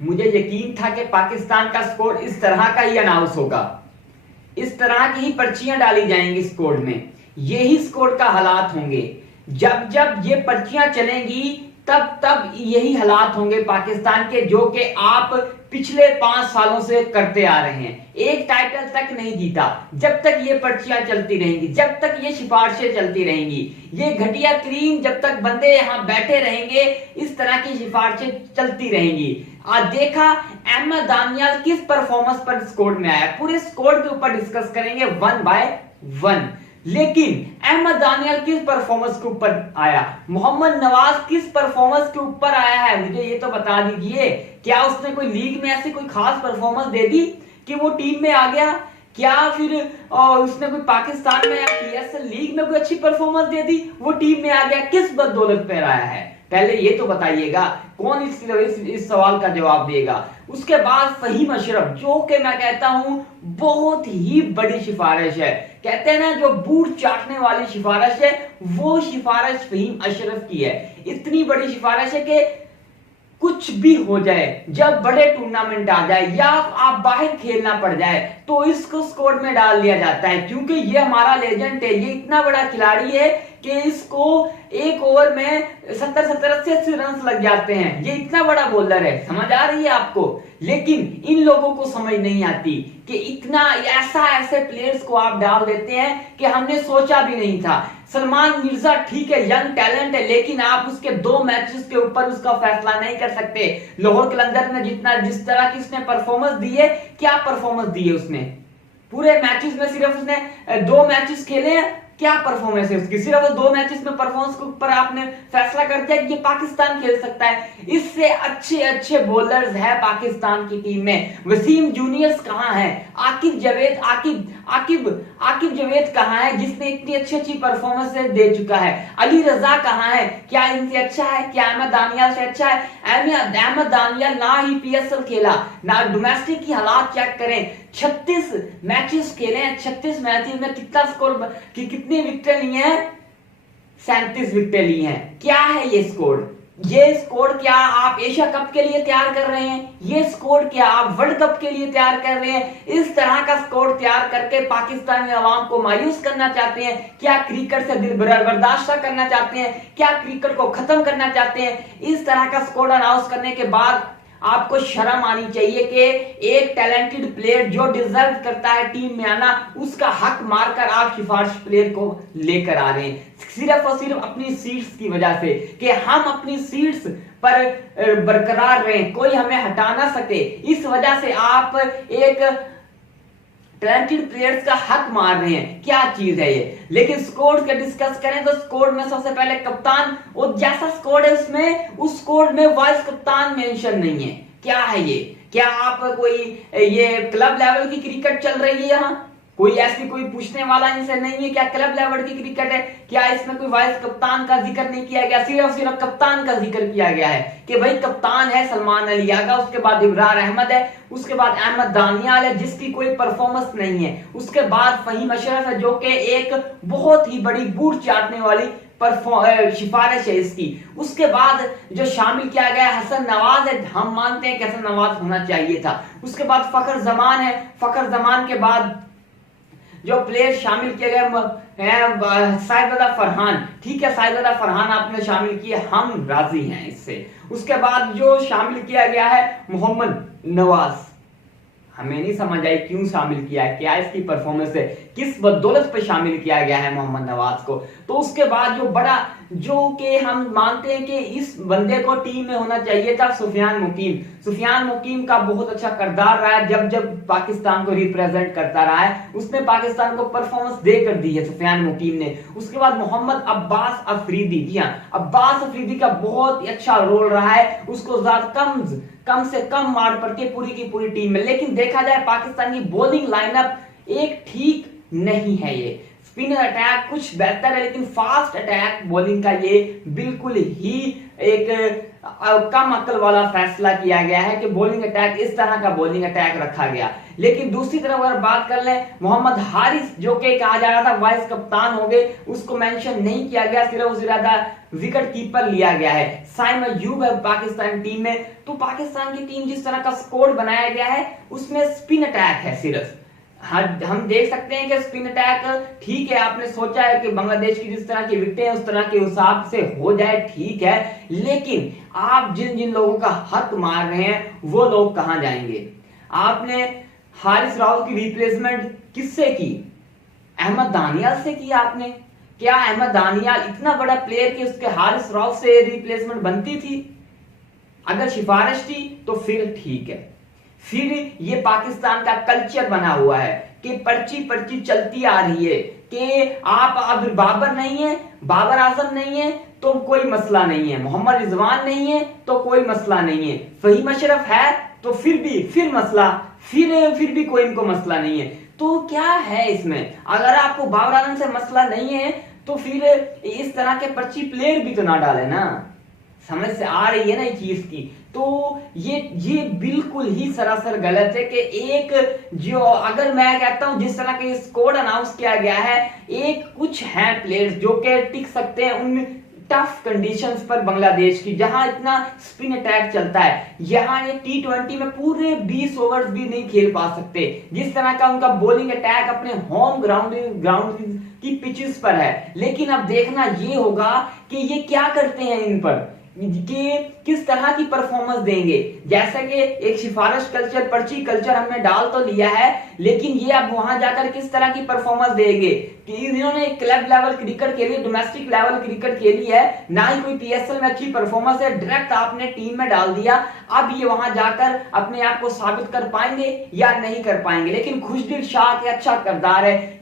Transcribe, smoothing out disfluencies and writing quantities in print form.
मुझे यकीन था कि पाकिस्तान का स्कोर इस तरह का ही अनाउंस होगा, इस तरह की ही पर्चियां डाली जाएंगी स्कोर में, यही स्कोर का हालात होंगे। जब जब ये पर्चियां चलेंगी तब तब यही हालात होंगे पाकिस्तान के, जो कि आप पिछले 5 सालों से करते आ रहे हैं। एक टाइटल तक नहीं जीता जब तक ये पर्चियां चलती रहेंगी, जब तक ये सिफारिशें चलती रहेंगी, ये घटिया क्रीम जब तक बंदे यहां बैठे रहेंगे, इस तरह की सिफारिशें चलती रहेंगी। आज देखा अहमद दानियाल किस परफॉर्मेंस पर स्कोर में आया, पूरे स्कोर के ऊपर डिस्कस करेंगे 1 बाय 1। लेकिन अहमद दानियाल किस परफॉर्मेंस के ऊपर आया, मोहम्मद नवाज किस परफॉर्मेंस के ऊपर आया है, मुझे ये तो बता दीजिए। क्या उसने कोई लीग में ऐसी कोई खास परफॉर्मेंस दे दी कि वो टीम में आ गया? क्या फिर उसने कोई पाकिस्तान में या पीएसएल लीग में कोई अच्छी परफॉर्मेंस दे दी, वो टीम में आ गया? किस बदौलत पर आया है, पहले ये तो बताइएगा। कौन इस सवाल का जवाब देगा? उसके बाद फहीम अशरफ, जो कि मैं कहता हूं बहुत ही बड़ी सिफारिश है, कहते हैं ना जो बूट चाटने वाली सिफारिश है, वो सिफारिश फहीम अशरफ की है। इतनी बड़ी सिफारिश है कि कुछ भी हो जाए, जब बड़े टूर्नामेंट आ जाए या आप बाहर खेलना पड़ जाए, तो इसको स्क्वाड में डाल दिया जाता है, क्योंकि ये हमारा लेजेंड है, ये इतना बड़ा खिलाड़ी है कि इसको एक ओवर में 70 80 रन लग जाते हैं। ये इतना बड़ा बॉलर है, समझ आ रही है आपको? लेकिन इन लोगों को समझ नहीं आती कि इतना ऐसे प्लेयर्स को आप डाल देते हैं कि हमने सोचा भी नहीं था। सलमान मिर्जा ठीक है, यंग टैलेंट है, लेकिन आप उसके 2 मैचेस के ऊपर उसका फैसला नहीं कर सकते। लाहौर कलंदर में जिस तरह की उसने परफॉर्मेंस दी है, क्या परफॉर्मेंस दी है उसने? पूरे मैचेस में सिर्फ उसने 2 मैचेस खेले हैं, क्या परफॉर्मेंस है उसकी? सिर्फ 2 मैचेस में परफॉर्मेंस के ऊपर आपने फैसला कर दिया कि ये पाकिस्तान खेल सकता है। इससे अच्छे अच्छे बॉलर्स है पाकिस्तान की टीम में। वसीम जूनियर्स कहां है? आकिब जवेद कहां है, जिसने इतनी अच्छी परफॉर्मेंस दे चुका है? अली रजा कहां है? क्या इनसे अच्छा है? क्या अहमद दानियाल से अच्छा है? अहमद दानियाल ना ही पीएसएल खेला, ना डोमेस्टिक की हालात चेक करें, 36 मैचेस खेले हैं, 36 मैचेस में कितना स्कोर, कितनी विकेट ली हैं? 37 विकेट ली हैं। क्या है ये स्कोर? ये स्कोर क्या आप एशिया कप के लिए तैयार कर रहे हैं? ये स्कोर क्या आप वर्ल्ड कप के लिए तैयार कर रहे हैं? इस तरह का स्कोर तैयार करके पाकिस्तानी अवाम को मायूस करना चाहते हैं? क्या क्रिकेट से दिल बर्दाश्त करना चाहते हैं? क्या क्रिकेट को खत्म करना चाहते हैं? इस तरह का स्कोर अनाउंस करने के बाद आपको शर्म आनी चाहिए कि एक टैलेंटेड प्लेयर जो डिजर्व करता है टीम में आना, उसका हक मारकर आप सिफारिश प्लेयर को लेकर आ रहे हैं, सिर्फ और सिर्फ अपनी सीट्स की वजह से, कि हम अपनी सीट्स पर बरकरार रहें, कोई हमें हटा ना सके। इस वजह से आप एक टैलेंटेड प्लेयर्स का हक मार रहे हैं। क्या चीज है ये? लेकिन स्कोर का डिस्कस करें तो स्कोर में सबसे पहले कप्तान, और जैसा स्कोर है उसमें, उस स्कोर में वाइस कप्तान मेंशन नहीं है। क्या है ये? क्या आप कोई ये क्लब लेवल की क्रिकेट चल रही है यहाँ? कोई ऐसी कोई पूछने वाला इनसे नहीं है क्या क्लब लेवल की क्रिकेट है? क्या इसमें कोई वाइस कप्तान का जिक्र नहीं किया गया? सिर्फ कप्तान का जिक्र किया गया है कि भाई कप्तान है सलमान अली आगा, उसके बाद इब्रार अहमद है, उसके बाद अहमद दानियाल है जिसकी कोई परफॉर्मेंस नहीं है, उसके बाद फहीम अशरफ है जो कि एक बहुत ही बड़ी बूट चाटने वाली सिफारिश है इसकी। उसके बाद जो शामिल किया गया हसन नवाज है, हम मानते हैं कि हसन नवाज होना चाहिए था। उसके बाद फखर जमान है, फखर जमान के बाद जो प्लेयर शामिल किए गए हैं साइदादा फरहान, ठीक है, साइदादा फरहान आपने शामिल किए, हम राजी हैं इससे। उसके बाद जो शामिल किया गया है मोहम्मद नवाज, हमें नहीं समझ आई क्यों शामिल किया है, क्या इसकी परफॉर्मेंस है, किस बदौलत पे शामिल किया गया है मोहम्मद नवाज को। तो उसके बाद जो बड़ा, जो कि हम मानते हैं कि इस बंदे को टीम में होना चाहिए था, सुफियान मुकीम। सुफियान मुकीम का बहुत अच्छा किरदार रहा है, जब जब पाकिस्तान को रिप्रेजेंट करता रहा है, उसने पाकिस्तान को परफॉर्मेंस देकर दी है सुफियान मुकीम ने। उसके बाद मोहम्मद अब्बास अफरीदी, जी हाँ, अब्बास अफरीदी का बहुत ही अच्छा रोल रहा है, उसको कम से कम मार पर के पूरी की पूरी टीम में। लेकिन देखा जाए पाकिस्तान की बॉलिंग लाइनअप एक ठीक नहीं है, ये स्पिनर अटैक कुछ बेहतर है, लेकिन फास्ट अटैक बॉलिंग का ये बिल्कुल ही एक कम अक्ल वाला फैसला किया गया है कि बॉलिंग अटैक, इस तरह का बॉलिंग अटैक रखा गया। लेकिन दूसरी तरफ अगर बात कर लें, मोहम्मद हारिस जो कि कहा जा रहा था वाइस कप्तान हो गए, उसको मेंशन नहीं किया गया, सिर्फ उससे ज्यादा विकेट कीपर लिया गया है। साइम अयूब है पाकिस्तान टीम में। तो पाकिस्तान की टीम जिस तरह का स्क्वाड बनाया गया है उसमें स्पिन अटैक है सिर्फ। हम देख सकते हैं कि स्पिन अटैक ठीक है, आपने सोचा है कि बांग्लादेश की जिस तरह की विकेटें हैं उस तरह के हिसाब से हो जाए, ठीक है, लेकिन आप जिन जिन लोगों का हक मार रहे हैं वो लोग कहां जाएंगे? आपने हारिस राव की रिप्लेसमेंट किससे की? अहमद दानियाल से की आपने। क्या अहमद दानियाल इतना बड़ा प्लेयर कि उसके हारिस राव से रिप्लेसमेंट बनती थी? अगर सिफारिश थी तो फिर ठीक है। फिर ये पाकिस्तान का कल्चर बना हुआ है कि पर्ची पर्ची चलती आ रही है कि आप अब बाबर नहीं है, बाबर आजम नहीं है तो कोई मसला नहीं है, मोहम्मद रिजवान नहीं है तो कोई मसला नहीं है, फहीम अशरफ है तो फिर मसला, फिर भी कोई इनको मसला नहीं है। तो क्या है इसमें? अगर आपको बाबर आजम से मसला नहीं है तो फिर इस तरह के पर्ची प्लेयर भी तो ना डाले ना। समझ से आ रही है ना ये चीज की? तो ये बिल्कुल ही सरासर गलत है कि एक जो, अगर मैं कहता हूं जिस तरह के स्कोर अनाउंस किया गया है, एक कुछ हैं प्लेयर्स जो कि टिक सकते हैं उन टफ कंडीशंस पर बांग्लादेश की, जहां इतना स्पिन अटैक चलता है। यहां ये T20 में पूरे 20 ओवर्स भी नहीं खेल पा सकते, जिस तरह का उनका बॉलिंग अटैक अपने होम ग्राउंड की पिचेस पर है। लेकिन अब देखना ये होगा कि ये क्या करते हैं इन पर, कि किस तरह की परफॉर्मेंस देंगे। जैसा कि एक सिफारिश कल्चर, पर्ची कल्चर हमने डाल तो लिया है, लेकिन ये अब वहां जाकर किस तरह की परफॉर्मेंस देंगे कि इन्होंने क्लब लेवल क्रिकेट के लिए, डोमेस्टिक लेवल क्रिकेट के लिए है, ना ही कोई PSL में अच्छी परफॉर्मेंस है, डायरेक्ट आपने टीम में डाल दिया। अब ये वहां जाकर अपने आप को साबित कर पाएंगे या नहीं कर पाएंगे। लेकिन खुशदिल शाह के अच्छा किरदार है कि